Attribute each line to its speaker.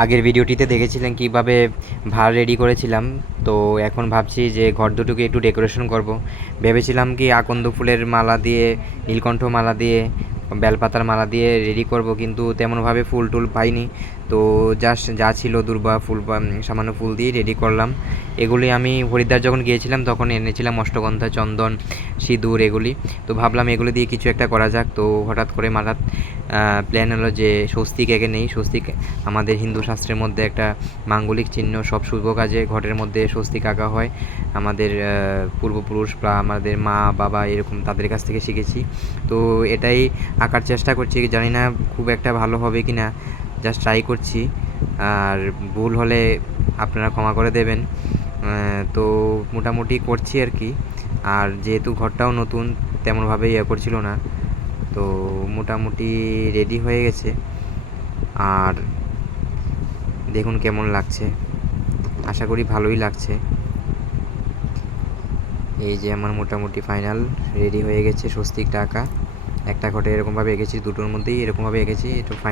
Speaker 1: আগের ভিডিওটিতে দেখেছিলেন কীভাবে ভার রেডি করেছিলাম। তো এখন ভাবছি যে ঘর দুটোকে একটু ডেকোরেশন করব। ভেবেছিলাম কি আকন্দ ফুলের মালা দিয়ে, নীলকণ্ঠ মালা দিয়ে, বেলপাতার মালা দিয়ে রেডি করব, কিন্তু তেমনভাবে ফুল টুল পাইনি। তো জাস্ট যা ছিল দুর্বা ফুল সামান্য ফুল দিয়ে রেডি করলাম। এগুলি আমি হরিদ্বার যখন গিয়েছিলাম, তখন এনেছিলাম অষ্টগন্ধা, চন্দন, সিঁদুর এগুলি। তো ভাবলাম এগুলি দিয়ে কিছু একটা করা যাক। তো হঠাৎ করে মারাত প্ল্যান হলো যে স্বস্তিক একে নেই। স্বস্তিক আমাদের হিন্দু শাস্ত্রের মধ্যে একটা মাঙ্গলিক চিহ্ন, সব শুভ কাজে ঘটের মধ্যে স্বস্তিক আঁকা হয়। আমাদের পূর্বপুরুষ বা আমাদের মা, বাবা এরকম তাদের কাছ থেকে শিখেছি। তো এটাই আঁকার চেষ্টা করছি। জানি না খুব একটা ভালো হবে কি না। জাস্ট ট্রাই করছি। আর ভুল হলে আপনারা ক্ষমা করে দেবেন। তো মোটামুটি করছি আর কি। আর যেহেতু ঘরটাও নতুন, তেমনভাবে ইয়ে করছিল না। তো মোটামুটি রেডি হয়ে গেছে। আর দেখুন কেমন লাগছে। আশা করি ভালোই লাগছে। এই যে আমার মোটামুটি ফাইনাল রেডি হয়ে গেছে স্বস্তিক টাকা। একটা ঘটে এরকমভাবে এঁকেছি, দুটোর মধ্যেই এরকমভাবে এঁকেছি একটু ফাইনাল